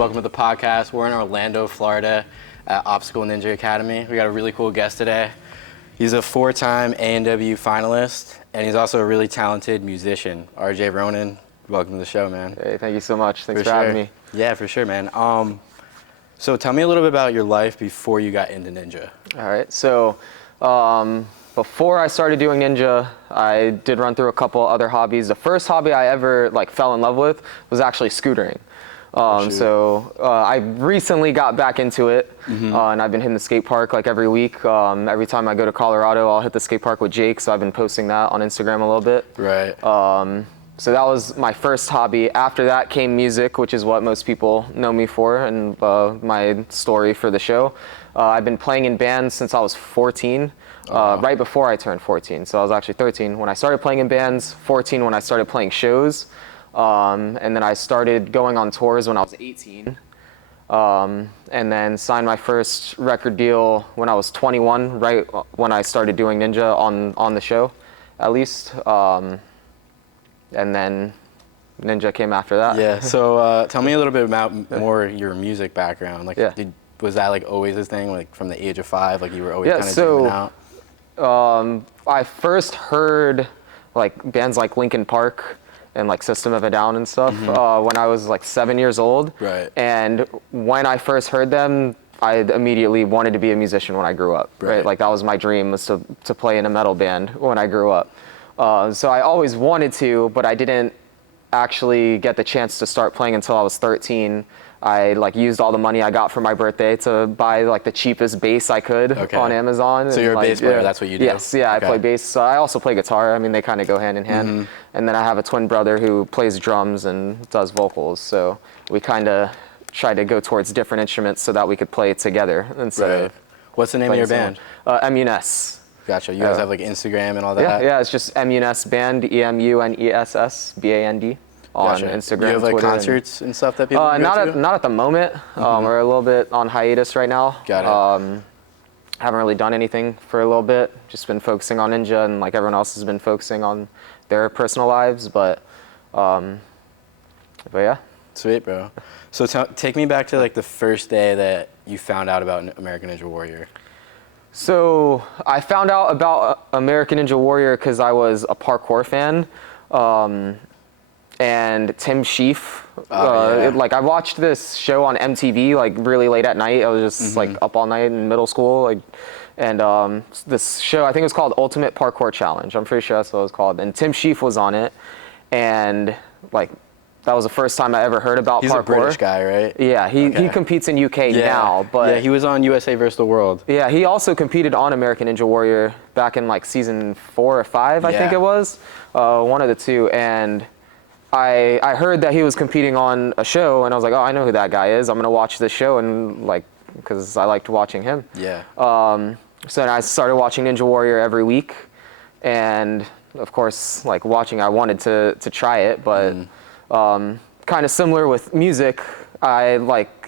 Welcome to the podcast. We're in Orlando, Florida at Obstacle Ninja Academy. We got a really cool guest today. He's a 4-time ANW finalist, and he's also a really talented musician. RJ Ronan, welcome to the show, man. Hey, thank you so much. Thanks for having me. Yeah, for sure, man. So tell me a little bit about your life before you got into ninja. All right, so before I started doing ninja, I did run through a couple other hobbies. The first hobby I ever fell in love with was actually scootering. I recently got back into it, and I've been hitting the skate park every week. Every time I go to Colorado, I'll hit the skate park with Jake, so I've been posting that on Instagram a little bit. Right. So that was my first hobby. After that came music, which is what most people know me for, and my story for the show. I've been playing in bands since I was 14, right before I turned 14. So I was actually 13 when I started playing in bands, 14 when I started playing shows. And then I started going on tours when I was 18. And then signed my first record deal when I was 21, right when I started doing ninja on the show, at least. And then ninja came after that. Yeah, so tell me a little bit about more your music background. Was that always his thing, from the age of 5, you were always kind of jamming out? I first heard bands like Linkin Park and System of a Down and stuff when I was 7 years old. Right. And when I first heard them, I immediately wanted to be a musician when I grew up. Right. That was my dream, was to play in a metal band when I grew up. So I always wanted to, but I didn't actually get the chance to start playing until I was 13. I used all the money I got for my birthday to buy the cheapest bass I could on Amazon. So you're a bass player, that's what you do? Yes, yeah, okay. I play bass. So I also play guitar. I mean, they kind of go hand in hand. And then I have a twin brother who plays drums and does vocals. So we kind of try to go towards different instruments so that we could play together instead of. What's the name of your band? MUNS. Gotcha. You guys have Instagram and all that? Yeah, it's just MUNS Band, EMUNESS BAND on Instagram. Do you have Twitter, concerts and stuff that people can go to? Not at the moment. We're a little bit on hiatus right now. Got it. Haven't really done anything for a little bit. Just been focusing on ninja, and everyone else has been focusing on their personal lives. But yeah. Sweet, bro. So take me back to the first day that you found out about American Ninja Warrior. So I found out about American Ninja Warrior because I was a parkour fan, and Tim Sheaf. I watched this show on MTV really late at night. I was just up all night in middle school, and this show, I think it was called Ultimate Parkour Challenge. I'm pretty sure that's what it was called. And Tim Sheaf was on it, and that was the first time I ever heard about parkour. He's a British guy, right? Yeah, he competes in UK now, but yeah, he was on USA vs. the World. Yeah, he also competed on American Ninja Warrior back in season 4 or 5, I think it was, one of the two. And I heard that he was competing on a show, and I was like, oh, I know who that guy is. I'm gonna watch this show, and because I liked watching him. Yeah. So then I started watching Ninja Warrior every week, and of course, watching, I wanted to try it, but. Kind of similar with music, I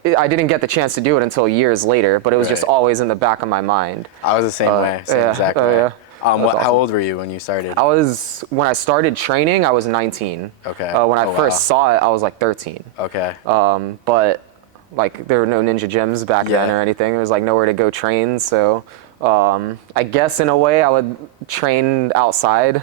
didn't get the chance to do it until years later, but it was just always in the back of my mind. I was the same way, exact way. Yeah. How old were you when you started? When I started training, I was 19. Okay. When I first saw it, I was 13. Okay. But there were no ninja gyms back then or anything. There was nowhere to go train, so I guess in a way I would train outside,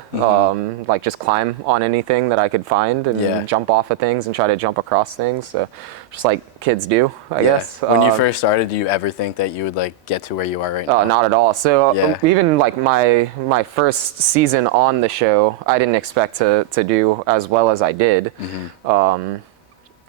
just climb on anything that I could find and jump off of things and try to jump across things. So just kids do, I guess. When you first started, did you ever think that you would get to where you are right now? Not at all. So even my first season on the show, I didn't expect to do as well as I did.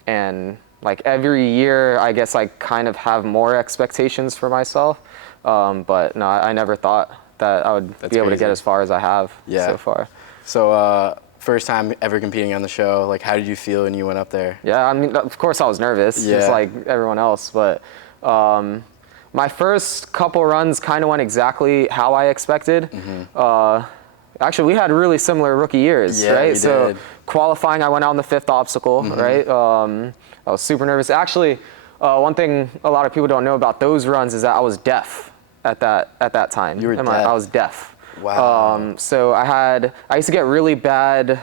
And every year, I guess I kind of have more expectations for myself. But no, I never thought that I would be able to get as far as I have so far. So first time ever competing on the show, how did you feel when you went up there? Yeah, I mean, of course I was nervous, just like everyone else. But my first couple runs kind of went exactly how I expected. Actually, we had really similar rookie years, right? So qualifying, I went out on the 5th obstacle, right? I was super nervous. Actually, one thing a lot of people don't know about those runs is that I was deaf at that time. You were deaf? I was deaf. Wow. So I used to get really bad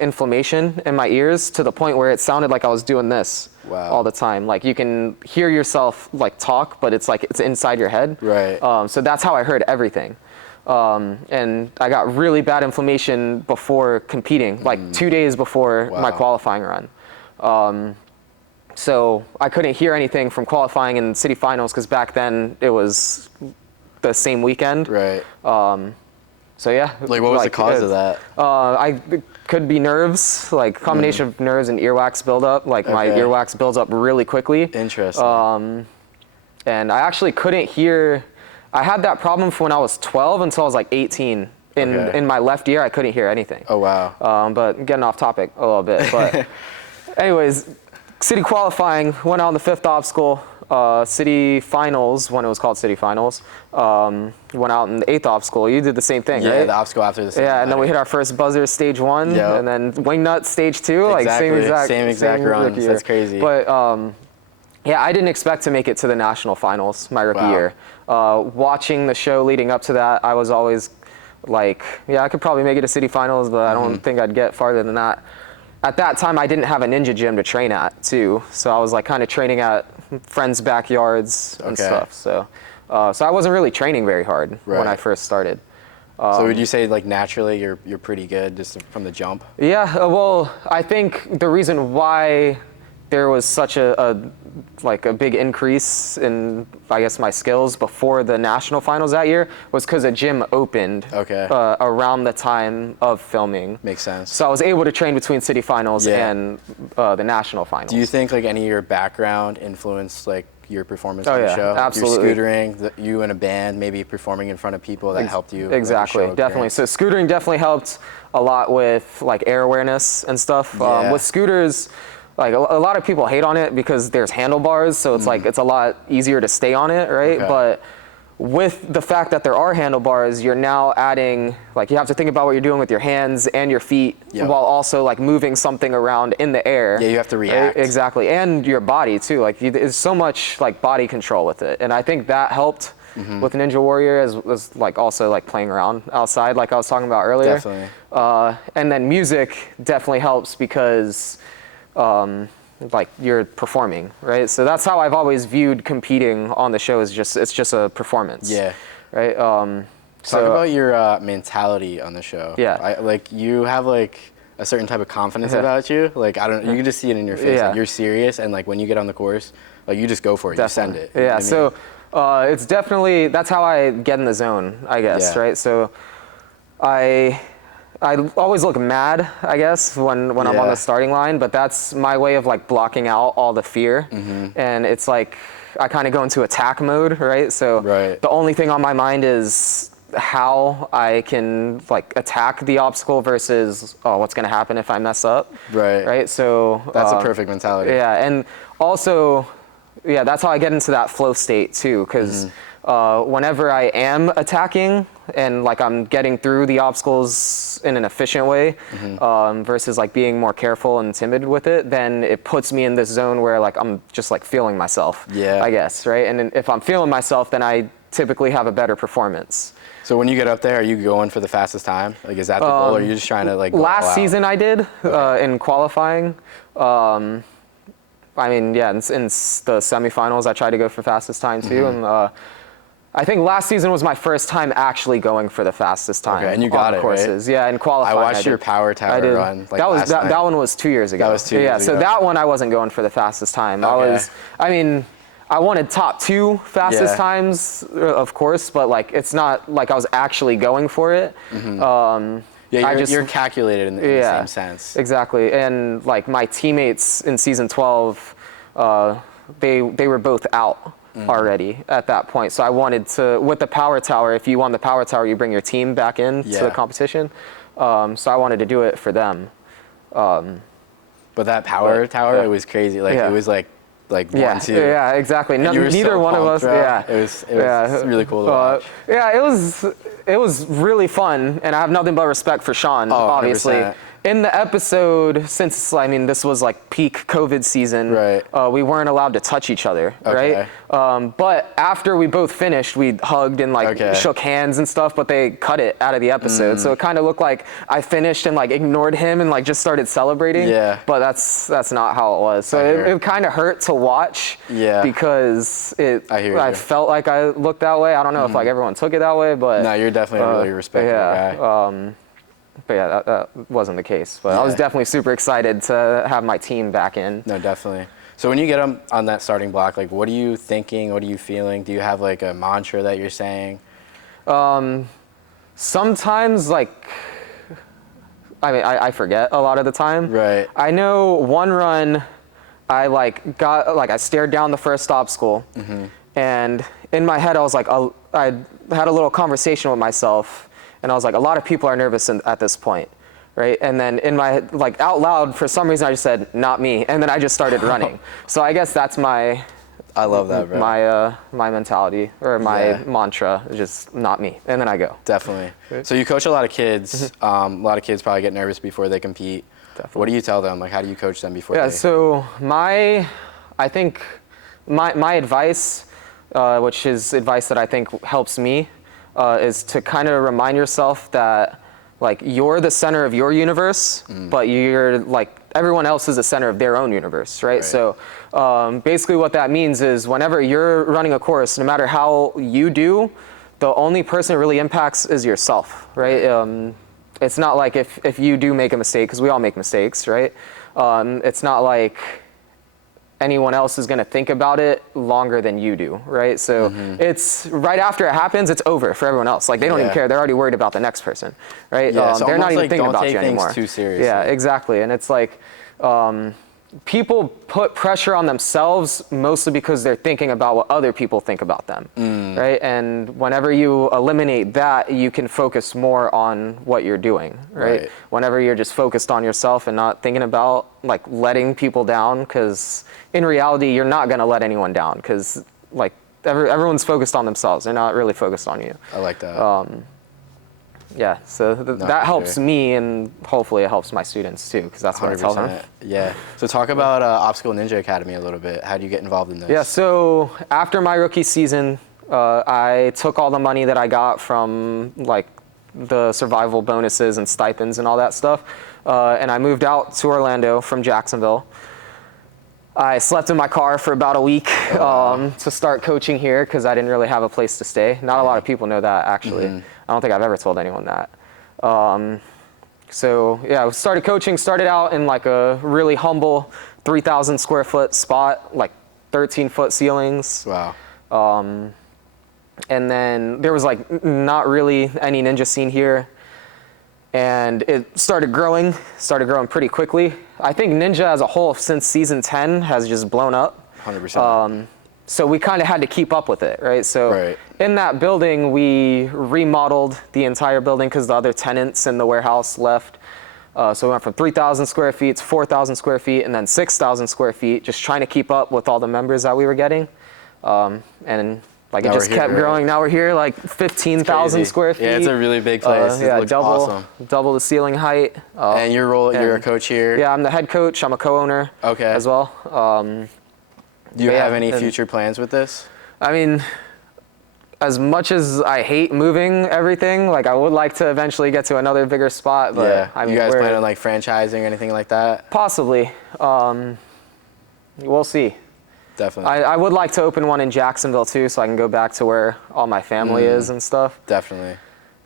inflammation in my ears to the point where it sounded like I was doing this Wow. all the time. Like you can hear yourself like talk, but it's like it's inside your head. Right. So that's how I heard everything. And I got really bad inflammation before competing, like 2 days before my Wow. qualifying run. So I couldn't hear anything from qualifying and city finals because back then it was the same weekend. Right. So yeah. Like, what was the cause of that? It could be nerves, like combination of nerves and earwax buildup. Like my Okay. earwax builds up really quickly. Interesting. And I actually couldn't hear. I had that problem from when I was 12 until I was like 18. In my left ear, I couldn't hear anything. Oh, wow. But getting off topic a little bit. But anyways, city qualifying, went out on the 5th obstacle. City finals, when it was called city finals, went out in the 8th obstacle. You did the same thing, Yeah, right? the obstacle after the same. Yeah, and then we hit our first buzzer, stage 1, Yep. and then wingnut, stage 2. Like Exactly. Same runs. rookie year. That's crazy. But yeah, I didn't expect to make it to the national finals my rookie Wow. year. Watching the show leading up to that, I was always like, yeah, I could probably make it to city finals, but I don't think I'd get farther than that. At that time, I didn't have a ninja gym to train at, too. So I was like kind of training at friends' backyards and stuff. So I wasn't really training very hard when I first started. So would you say like naturally you're pretty good just from the jump? Yeah, well, I think the reason why there was such a big increase in, I guess, my skills before the national finals that year was because a gym opened around the time of filming. Makes sense. So I was able to train between city finals and the national finals. Do you think like any of your background influenced like your performance on the show? Absolutely. Your scootering, you in a band, maybe performing in front of people that helped you. Exactly, definitely. So scootering definitely helped a lot with like air awareness and stuff. With scooters, like a lot of people hate on it because there's handlebars, so it's like it's a lot easier to stay on it, right? But with the fact that there are handlebars, you're now adding, like you have to think about what you're doing with your hands and your feet while also like moving something around in the air. Yeah, you have to react. Right? Exactly, and your body too. Like there's so much like body control with it, and I think that helped with Ninja Warrior as like also like playing around outside, like I was talking about earlier. Definitely. And then music definitely helps because like you're performing, right? So that's how I've always viewed competing on the show, is it's just a performance. Yeah. Right. Talk about your mentality on the show. Yeah. Like you have like a certain type of confidence about you. Like I don't, you can just see it in your face. Like you're serious, and like when you get on the course, like you just go for it. Definitely. You send it. You know what So it's definitely, that's how I get in the zone, I guess. Right. So I always look mad, I guess, when I'm on the starting line, but that's my way of like blocking out all the fear. And it's like I kind of go into attack mode, right? So the only thing on my mind is how I can like attack the obstacle versus what's going to happen if I mess up. Right. So that's a perfect mentality. Yeah, and also that's how I get into that flow state too, because whenever I am attacking and like I'm getting through the obstacles in an efficient way versus like being more careful and timid with it, then it puts me in this zone where like I'm just like feeling myself, I guess, right? And then if I'm feeling myself, then I typically have a better performance. So when you get up there, are you going for the fastest time? Like is that the goal, or are you just trying to like go all last out? season I did in qualifying. I mean, in the semifinals, I tried to go for fastest time too, and I think last season was my first time actually going for the fastest time. And you got on it, courses. right? Yeah, in qualifying. I watched your power tower run. Like that one was 2 years ago. That was 2 years ago. So that one I wasn't going for the fastest time. I wanted top 2 fastest times, of course, but like it's not like I was actually going for it. You're calculated in the same sense. Exactly, and like my teammates in season 12, they were both out already at that point. So I wanted to, with the power tower, if you won the power tower, you bring your team back in to the competition. So I wanted to do it for them. But that power tower, it was crazy. Like it was like 1, 2. Yeah, exactly. Neither one of us. It was really cool to watch. It was really fun, and I have nothing but respect for Sean, obviously. 100%. in the episode, since I mean this was like peak COVID season, Right. We weren't allowed to touch each other, Okay. right? But after we both finished, we hugged and like Okay. shook hands and stuff. But they cut it out of the episode, so it kind of looked like I finished and like ignored him and like just started celebrating. Yeah. But that's not how it was. So I hear it kind of hurt to watch. Yeah. Because I hear I you. felt like I looked that way. I don't know if like everyone took it that way, but No, you're definitely a really respectable guy. but yeah, that wasn't the case. But I was Yeah. definitely super excited to have my team back in. No, definitely. So when you get on that starting block, like, what are you thinking? What are you feeling? Do you have like a mantra that you're saying? Sometimes, like, I mean, I forget a lot of the time. Right. I know one run, I I stared down the first obstacle, and in my head I was like, I had a little conversation with myself, and I was like, a lot of people are nervous at this point, right? And then in my head, like out loud, for some reason I just said, not me, and then I just started running. So I guess that's my I love that, bro. my mentality or my mantra is just not me, and then I go. Definitely. So you coach a lot of kids. A lot of kids probably get nervous before they compete. Definitely. What do you tell them? Like, how do you coach them before Yeah, they? so I think my advice, which is advice that I think helps me, is to kind of remind yourself that like you're the center of your universe, but you're like everyone else is the center of their own universe, right? Right. So basically what that means is whenever you're running a course, no matter how you do, the only person it really impacts is yourself, right? It's not like if you do make a mistake, because we all make mistakes, right? It's not like anyone else is going to think about it longer than you do, right? So it's right after it happens, it's over for everyone else. Like they don't even Yeah. care. They're already worried about the next person, right? Yeah, so they're not almost even like thinking don't about take you things anymore. too seriously. Yeah, exactly. And it's like people put pressure on themselves mostly because they're thinking about what other people think about them, right? And whenever you eliminate that, you can focus more on what you're doing, right? Right. Whenever you're just focused on yourself and not thinking about like letting people down, because in reality, you're not gonna let anyone down, because like everyone's focused on themselves. They're not really focused on you. I like that. Yeah, so for that helps sure. me, and hopefully it helps my students too, because that's what I tell them. 100%. Yeah. So talk about Obstacle Ninja Academy a little bit. How do you get involved in this? Yeah, so after my rookie season, I took all the money that I got from like the survival bonuses and stipends and all that stuff, and I moved out to Orlando from Jacksonville. I slept in my car for about a week to start coaching here, because I didn't really have a place to stay. Not a lot of people know that, actually. I don't think I've ever told anyone that. So yeah, I started coaching, started out in like a really humble 3,000 square foot spot, like 13-foot ceilings. Wow. And then there was like not really any ninja scene here. And it started growing pretty quickly. I think ninja as a whole since season 10 has just blown up. 100%. So we kind of had to keep up with it, right? So Right. in that building, we remodeled the entire building because the other tenants in the warehouse left. So we went from 3,000 square feet to 4,000 square feet, and then 6,000 square feet, just trying to keep up with all the members that we were getting. And like Now it just we're here, kept right? growing. Now we're here like 15,000 Crazy. square feet. Yeah, it's a really big place. It looks awesome. double the ceiling height. And your role, you're a and- coach here. Yeah, I'm the head coach. I'm a co-owner Okay. as well. Do you yeah, have any and- future plans with this? I mean, as much as I hate moving everything, like I would like to eventually get to another bigger spot. But Yeah. I mean, you guys we're plan on like franchising or anything like that? possibly. We'll see. Definitely. I would like to open one in Jacksonville too, so I can go back to where all my family is and stuff. Definitely.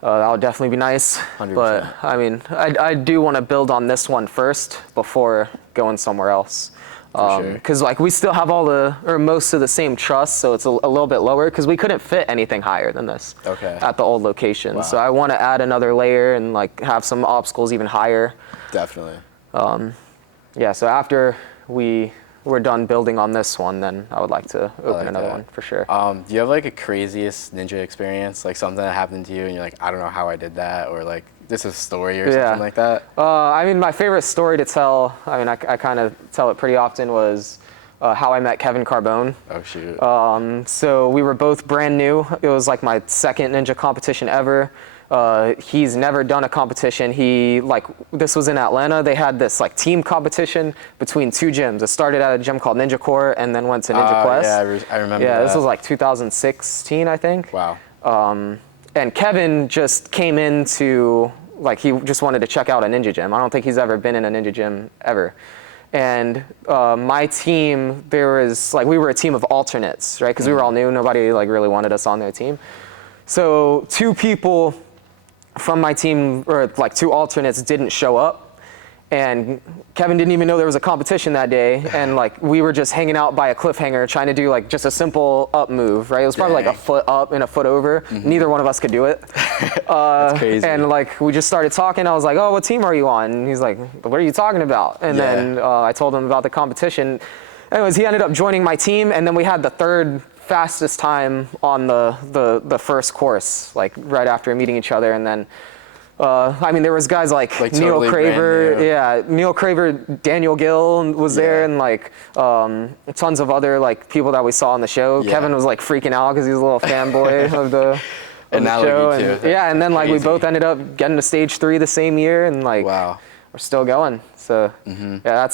That would definitely be nice. 100%. But I mean, I do want to build on this one first before going somewhere else. For sure. Because like we still have all the, or most of the same truss, so it's a little bit lower, because we couldn't fit anything higher than this Okay. at the old location. Wow. So I want to add another layer and like have some obstacles even higher. Definitely. Yeah, so after we're done building on this one, then I would like to open like another that. one for sure. Do you have like a craziest ninja experience, like something that happened to you and you're like, I don't know how I did that, or like this is a story or something like that? I mean, my favorite story to tell, I mean, I kind of tell it pretty often, was how I met Kevin Carbone. Oh shoot. So we were both brand new. It was like my second ninja competition ever. He's never done a competition. This was in Atlanta. They had this like team competition between two gyms. It started at a gym called Ninja Core and then went to Ninja Quest. Yeah, I remember that. Yeah, this was like 2016, I think. Wow. And Kevin just came into, like, he just wanted to check out a ninja gym. I don't think he's ever been in a ninja gym ever. And my team, we were a team of alternates, right? Because we were all new. Nobody like really wanted us on their team. So 2 people from my team, or like 2 alternates, didn't show up. And Kevin didn't even know there was a competition that day. And like we were just hanging out by a cliffhanger trying to do like just a simple up move, right? It was probably like a foot up and a foot over. Neither one of us could do it. That's crazy. And like we just started talking. I was like, oh, what team are you on? And he's like, what are you talking about? And then I told him about the competition. Anyways, he ended up joining my team, and then we had the 3rd fastest time on the first course, like right after meeting each other. And then I mean, there was guys like Neil totally Craver, Neil Craver, Daniel Gill was there, and like tons of other like people that we saw on the show. Yeah. Kevin was like freaking out because he was a little fanboy of the show. And then like we both ended up getting to stage 3 the same year, and like we're still going. So yeah,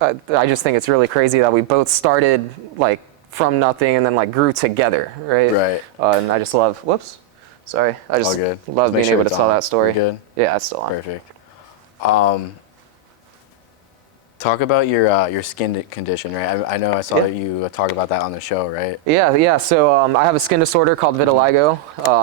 I just think it's really crazy that we both started like from nothing and then like grew together, right? Right. And I just love. Whoops. Sorry, I just love being able to tell that story. Good. Yeah, it's still on. Perfect. Talk about your skin condition, right? I know I saw that you talk about that on the show, right? Yeah. So I have a skin disorder called vitiligo.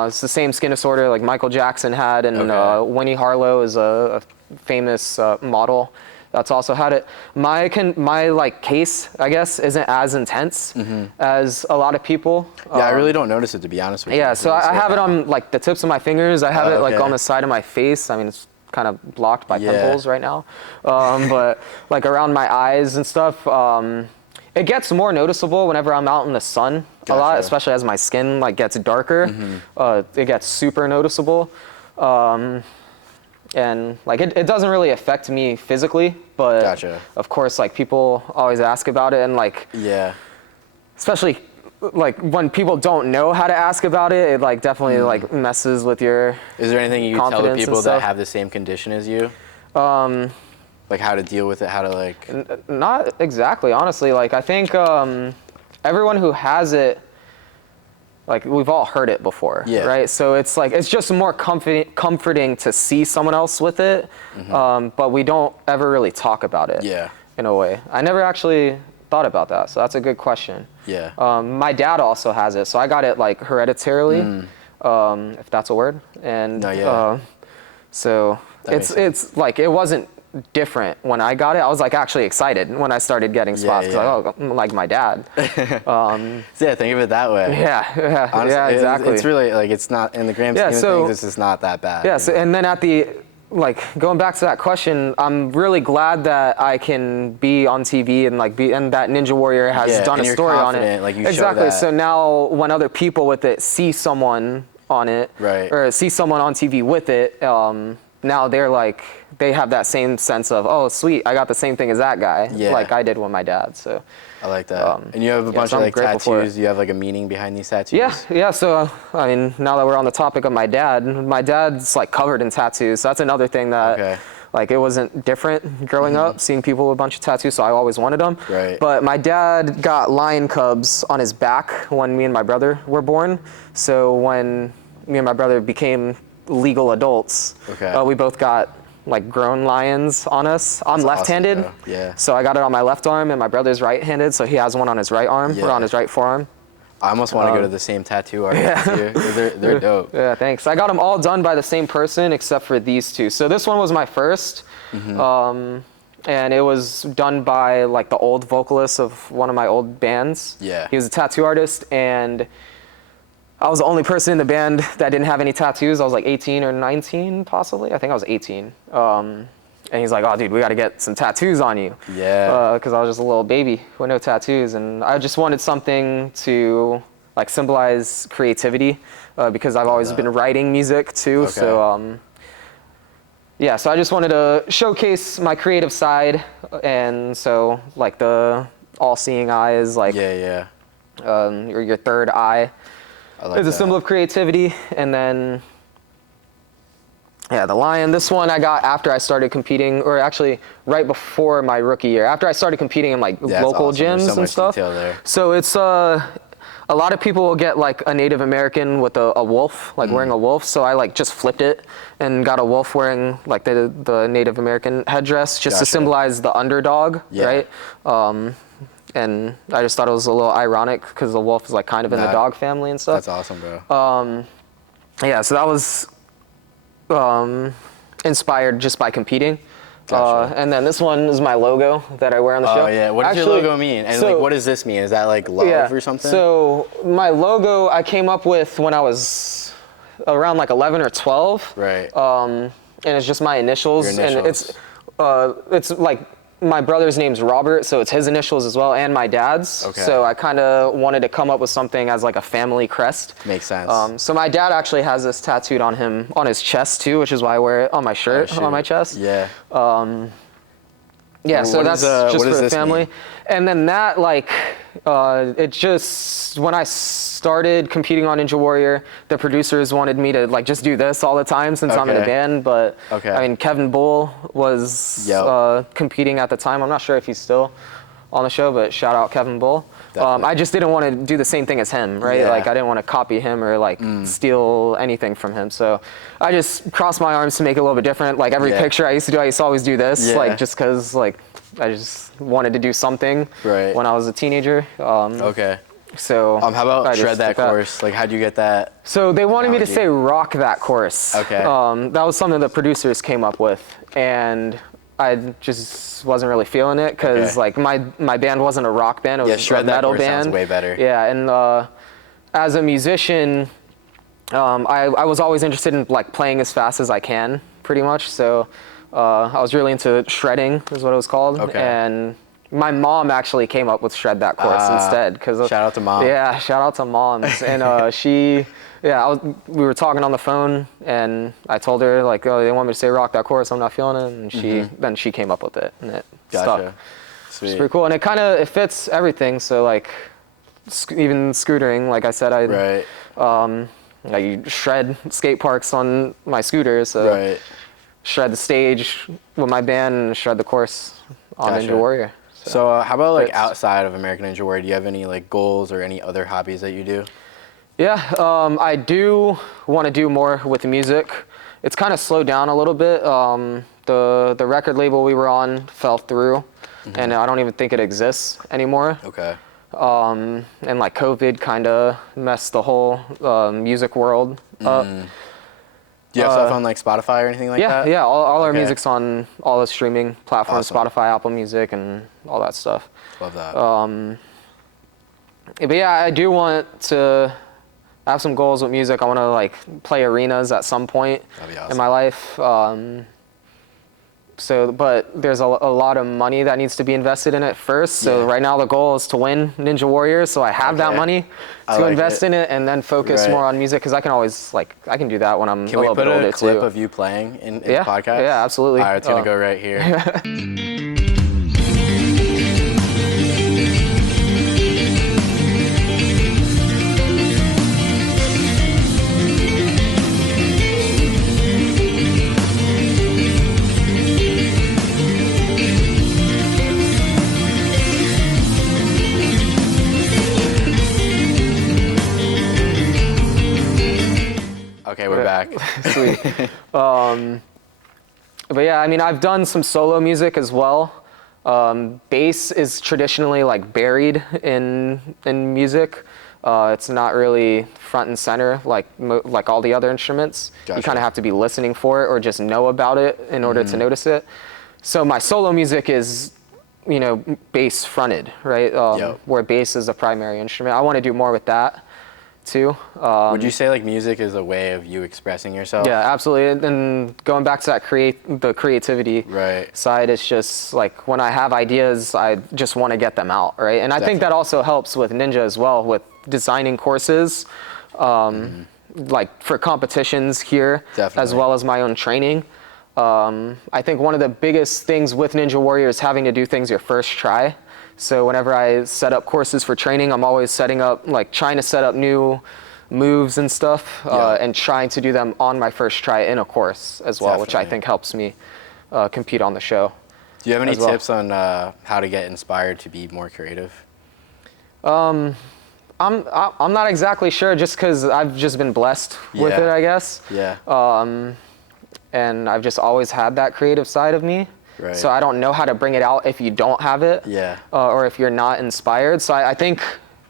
It's the same skin disorder like Michael Jackson had, and Winnie Harlow is a famous model that's also had it. My like case, I guess, isn't as intense as a lot of people. Yeah, I really don't notice it, to be honest with you. Yeah, so I have it on like the tips of my fingers. I have it like on the side of my face. I mean, it's kind of blocked by pimples right now. But like around my eyes and stuff, it gets more noticeable whenever I'm out in the sun a lot, especially as my skin like gets darker. It gets super noticeable. And like it doesn't really affect me physically, but of course like people always ask about it, and like especially like when people don't know how to ask about it, it like definitely like messes with your Is there anything you tell the people that have the same condition as you? Like how to deal with it, how to like not exactly, honestly. Like I think everyone who has it, like we've all heard it before, right? So it's like it's just more comforting to see someone else with it, but we don't ever really talk about it. In a way, I never actually thought about that, so that's a good question. My dad also has it, so I got it like hereditarily, if that's a word. And so it's like it wasn't different when I got it. I was like actually excited when I started getting spots because like, oh, like my dad. Yeah, think of it that way. Honestly, yeah, exactly. It's really like it's not in the grand scheme of things. This is not that bad. Yeah. So, and then at the like going back to that question, I'm really glad that I can be on TV and like and that Ninja Warrior has done a story on it. Like you exactly. Show that. So now when other people with it see someone on it, or see someone on TV with it, now they're like they have that same sense of, oh sweet, I got the same thing as that guy, like I did with my dad. So I like that. And you have a bunch of like tattoos. You have like a meaning behind these tattoos. Yeah. So I mean, now that we're on the topic of my dad's like covered in tattoos. So that's another thing that like it wasn't different growing up, seeing people with a bunch of tattoos. So I always wanted them. But my dad got lion cubs on his back when me and my brother were born. So when me and my brother became legal adults, we both got like grown lions on us. I'm left-handed, so I got it on my left arm, and my brother's right-handed, so he has one on his right arm or on his right forearm. I almost want to go to the same tattoo artist too. They're dope. Yeah, thanks. I got them all done by the same person except for these two. So this one was my first, and it was done by like the old vocalist of one of my old bands. He was a tattoo artist, and I was the only person in the band that didn't have any tattoos. I was like 18 or 19, possibly. I think I was 18. And he's like, oh, dude, we got to get some tattoos on you. Because I was just a little baby with no tattoos. And I just wanted something to like symbolize creativity because I've always been writing music too. So, yeah, so I just wanted to showcase my creative side. And so like the all-seeing eye is like your third eye. It's a symbol of creativity, and then Yeah, the Lion. This one I got after I started competing, or actually right before my rookie year. After I started competing in like Yeah, local awesome. There's gyms so and much stuff. detail there. So it's a lot of people will get like a Native American with a wolf, like wearing a wolf. So I like just flipped it and got a wolf wearing like the Native American headdress just to Gotcha. symbolize the underdog, Yeah. right? And I just thought it was a little ironic because the wolf is like kind of in the dog family and stuff. That's awesome, bro. Yeah, so that was inspired just by competing. Gotcha. And then this one is my logo that I wear on the show. Oh yeah, what does your logo mean? And like, what does this mean? Is that like love or something? So my logo I came up with when I was around like 11 or 12. Right. And it's just my initials. Your initials. And it's like my brother's name's Robert, so it's his initials as well, and my dad's. Okay. So I kind of wanted to come up with something as like a family crest. Makes sense. So my dad actually has this tattooed on him, on his chest too, which is why I wear it on my shirt, on my chest. Yeah. Yeah, so that's just what for does the this family. mean? And then that, like, it just, when I started competing on Ninja Warrior, the producers wanted me to, like, just do this all the time since I'm in a Okay. band. But, Okay. I mean, Kevin Bull was competing at the time. I'm not sure if he's still on the show, but shout out Kevin Bull. I just didn't want to do the same thing as him, right? Yeah. Like, I didn't want to copy him or, like, steal anything from him. So I just crossed my arms to make it a little bit different. Like, every picture I used to always do this, like, just because, like, I just wanted to do something when I was a teenager. Okay. So How about I just shred that took course? Like, how'd you get that? So they wanted me to analogy? say rock that course. Okay. That was something the producers came up with, and I just wasn't really feeling it because like my band wasn't a rock band; it was a shred that metal course band. sounds way better. Yeah, and as a musician, I was always interested in like playing as fast as I can, pretty much. So I was really into shredding, is what it was called. Okay. And my mom actually came up with shred that course instead. Shout out to mom. Yeah, shout out to moms. And we were talking on the phone, and I told her like, oh, they want me to say rock that chorus, I'm not feeling it, and then she came up with it, and it stuck. Gotcha. Sweet. It's pretty cool, and it fits everything. So like, even scootering, like I said, I shred skate parks on my scooter, so shred the stage with my band and shred the course on Ninja Warrior. So how about like outside of American Ninja Warrior? Do you have any like goals or any other hobbies that you do? Yeah, I do want to do more with the music. It's kind of slowed down a little bit. The record label we were on fell through, and I don't even think it exists anymore. Okay. And like COVID kind of messed the whole music world up. Do you have stuff on like Spotify or anything like that? Yeah, all our music's on all the streaming platforms, Awesome. Spotify, Apple Music, and all that stuff. Love that. But yeah, I do want to have some goals with music. I want to like play arenas at some point That'd be awesome. in my life. But there's a lot of money that needs to be invested in it first. So right now the goal is to win Ninja Warrior. So I have that money to invest in it and then focus more on music, because I can always I can do that when I'm a little bit older too. Can we put a clip of you playing in the podcast? Yeah, absolutely. All right, it's gonna go right here. Okay, we're back. Sweet. But yeah, I mean, I've done some solo music as well. Bass is traditionally like buried in music. It's not really front and center like all the other instruments. Gotcha. You kind of have to be listening for it or just know about it in order to notice it. So my solo music is, bass fronted, right? Where bass is a primary instrument. I want to do more with that too. Would you say like music is a way of you expressing yourself? Yeah, absolutely. And going back to that the creativity side, it's just like when I have ideas, I just want to get them out, right? And I think that also helps with Ninja as well, with designing courses, like for competitions here, as well as my own training. I think one of the biggest things with Ninja Warrior is having to do things your first try. So whenever I set up courses for training, I'm always trying to set up new moves and stuff, Yeah. and trying to do them on my first try in a course as well, which I Definitely. think helps me compete on the show. Do you have any as well. tips on how to get inspired to be more creative? I'm not exactly sure, just because I've just been blessed with Yeah. it, I guess. Yeah. And I've just always had that creative side of me. Right. So I don't know how to bring it out if you don't have it, Yeah. or if you're not inspired. So I think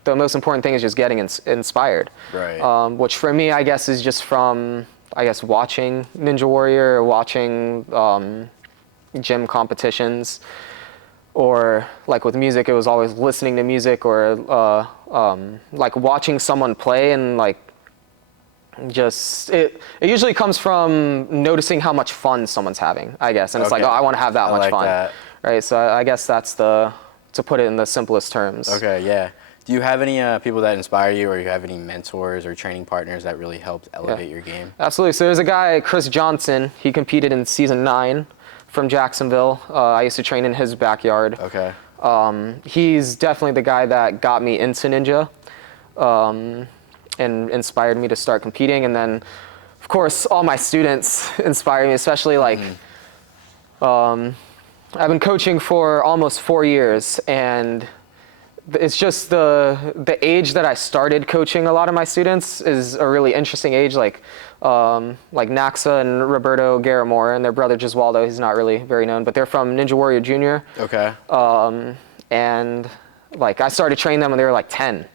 the most important thing is just getting inspired. Right. Which for me, I guess, is just from, I guess, watching Ninja Warrior, or watching gym competitions, or like with music, it was always listening to music, or like watching someone play, and like just it usually comes from noticing how much fun someone's having, I guess, and it's like, Okay. oh, I want to have that I much like fun, that. right? So I guess that's to put it in the simplest terms. Okay, yeah. Do you have any people that inspire you, or you have any mentors or training partners that really helped elevate your game? Absolutely. So there's a guy, Chris Johnson. He competed in season 9 from Jacksonville. I used to train in his backyard. Okay. He's definitely the guy that got me into Ninja, and inspired me to start competing. And then, of course, all my students inspire me, especially like, I've been coaching for almost 4 years, and it's just the age that I started coaching a lot of my students is a really interesting age. Like Naxa and Roberto Garamore and their brother Giswaldo, he's not really very known, but they're from Ninja Warrior Jr. Okay. And like I started training them when they were like 10.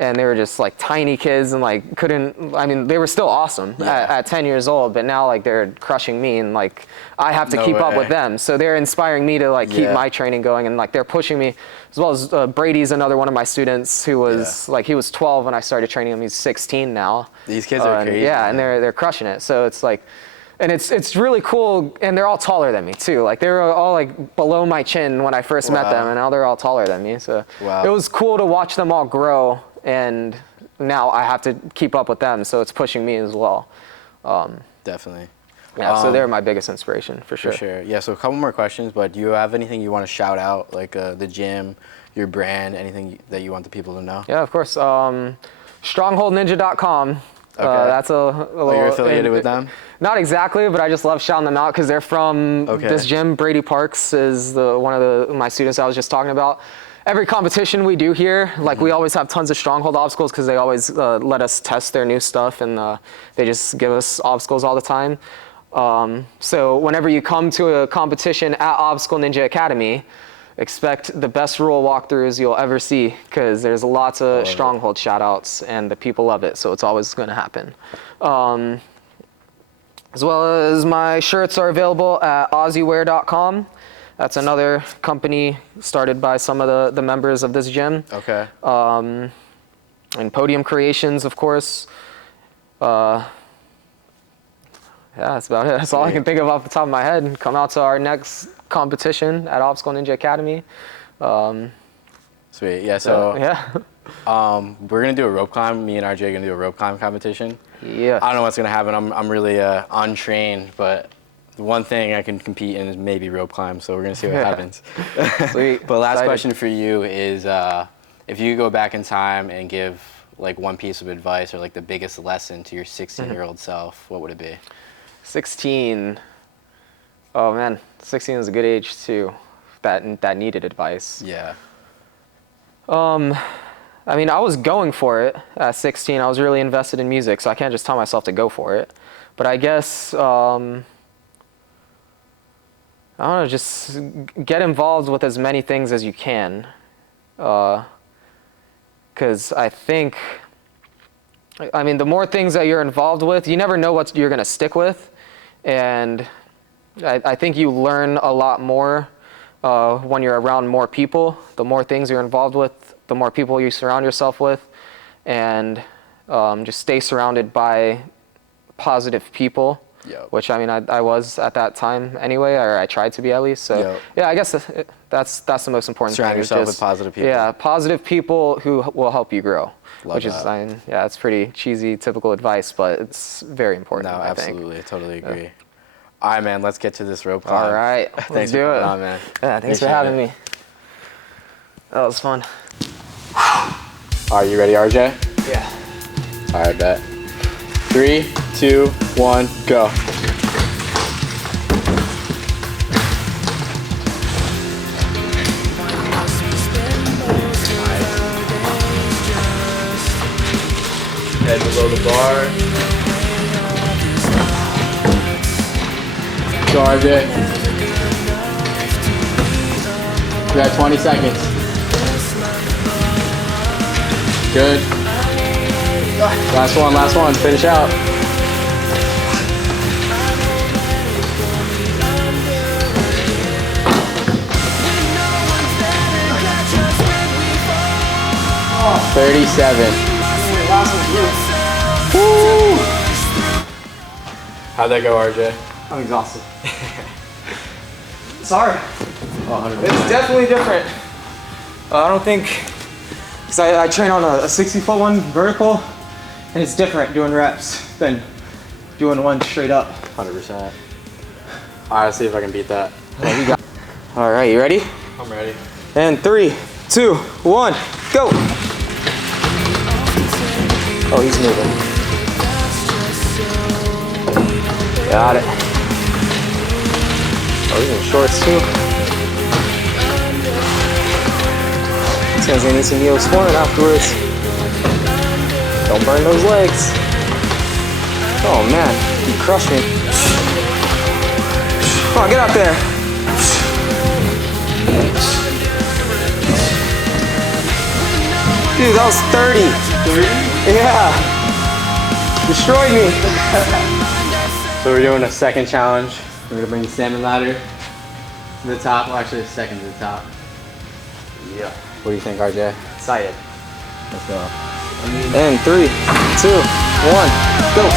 And they were just like tiny kids, and like they were still awesome at 10 years old, but now like they're crushing me, and like I have to No keep up way. with them. So they're inspiring me to like keep my training going, and like they're pushing me, as well as Brady's another one of my students who was like, he was 12 when I started training him. He's 16 now. These kids are crazy. Yeah, and they're crushing it. So it's like, and it's really cool, and they're all taller than me too. Like they were all like below my chin when I first met them, and now they're all taller than me. So it was cool to watch them all grow, and now I have to keep up with them, so it's pushing me as well. Definitely. Yeah, so they're my biggest inspiration for sure. For sure. Yeah, so a couple more questions, but do you have anything you want to shout out, like the gym, your brand, anything that you want the people to know? Yeah, of course. StrongholdNinja.com. Okay. That's a little. You're affiliated with them? Not exactly, but I just love shouting them out because they're from this gym. Brady Parks is one of my students I was just talking about. Every competition we do here, like we always have tons of Stronghold obstacles because they always let us test their new stuff, and they just give us obstacles all the time. So whenever you come to a competition at Obstacle Ninja Academy, expect the best rule walkthroughs you'll ever see, because there's lots of Stronghold shoutouts, and the people love it, so it's always going to happen. As well as my shirts are available at AussieWear.com. That's another company started by some of the members of this gym. Okay. And Podium Creations, of course. Yeah, that's about it. That's all I can think of off the top of my head. Come out to our next competition at Obstacle Ninja Academy. Sweet. Yeah, so yeah. we're going to do a rope climb. Me and RJ are going to do a rope climb competition. Yeah. I don't know what's going to happen. I'm really untrained, but the one thing I can compete in is maybe rope climb, so we're going to see what happens. Sweet. But last Excited. question for you is if you could go back in time and give like one piece of advice or like the biggest lesson to your 16-year-old self, what would it be? 16. Oh man, 16 is a good age too. That needed advice. Yeah. I mean, I was going for it at 16. I was really invested in music, so I can't just tell myself to go for it. But I guess, I don't know, just get involved with as many things as you can. Because I think, I mean, the more things that you're involved with, you never know what you're going to stick with. And I think you learn a lot more when you're around more people. The more things you're involved with, the more people you surround yourself with. And just stay surrounded by positive people. Yep. Which, I mean, I was at that time anyway, or I tried to be at least. So Yep. yeah, I guess that's the most important Surround thing. yourself with positive people. Yeah, positive people who will help you grow. Love which that. is, I mean, yeah, it's pretty cheesy, typical advice, but it's very important. No, I absolutely. think. I totally agree. All right, man, let's get to this rope climb. All right, Thanks let's for do coming it. on, man. Yeah, thanks for Appreciate having it. me. That was fun. Are you ready, RJ? Yeah. All right, bet. 3, 2, 1, go. Head below the bar. Charge it. We got 20 seconds. Good. Last one. Finish out. Oh. 37. Woo! How'd that go, RJ? I'm exhausted. Sorry. Oh, It's definitely different. I don't think, because I train on a 60-foot one vertical, and it's different doing reps than doing one straight up. 100%. All right, let's see if I can beat that. All right, you ready? I'm ready. And 3, 2, 1, go. Oh, he's moving. Got it. Oh, he's in shorts too. This guy's gonna need some Neosporin afterwards. Don't burn those legs. Oh man, you crushed me. Come on, get out there. Dude, that was 30. 30? Yeah. Destroyed me. So we're doing a second challenge. We're gonna bring the salmon ladder to the top. Well, actually, second to the top. Yeah. What do you think, RJ? Excited. Let's go. And 3, 2, 1, go.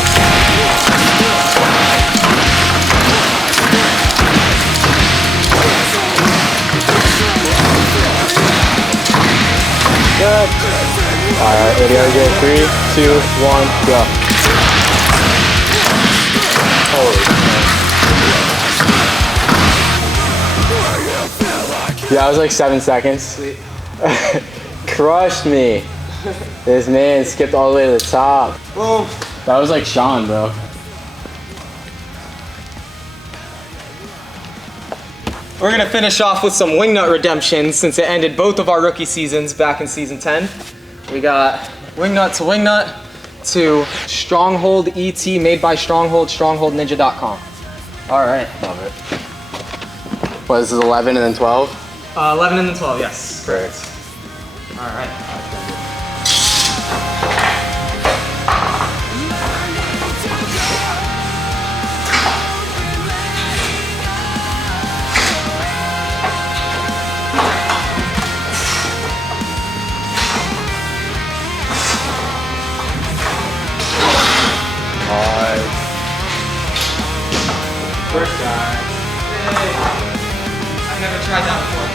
Good. All right, ready, RJ? 3, 2, 1, go. Yeah, that was like 7 seconds. Crushed me. This man skipped all the way to the top. Boom. That was like Sean, bro. We're gonna finish off with some wingnut redemption since it ended both of our rookie seasons back in season 10. We got wingnut to Stronghold ET made by Stronghold, strongholdninja.com. All right. Love it. What, this is 11 and then 12? 11 and then 12, yes. Great. All right. First time. Hey. I've never tried that before.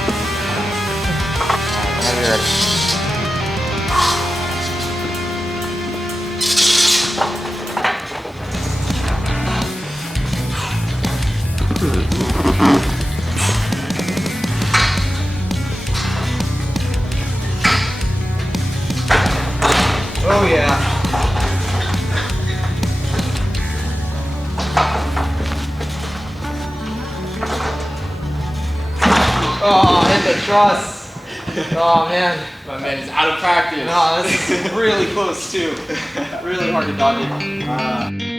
Oh yeah. Oh, hit the truss. Oh man. My man is out of practice. No, this is really close too. Really hard to dodge it.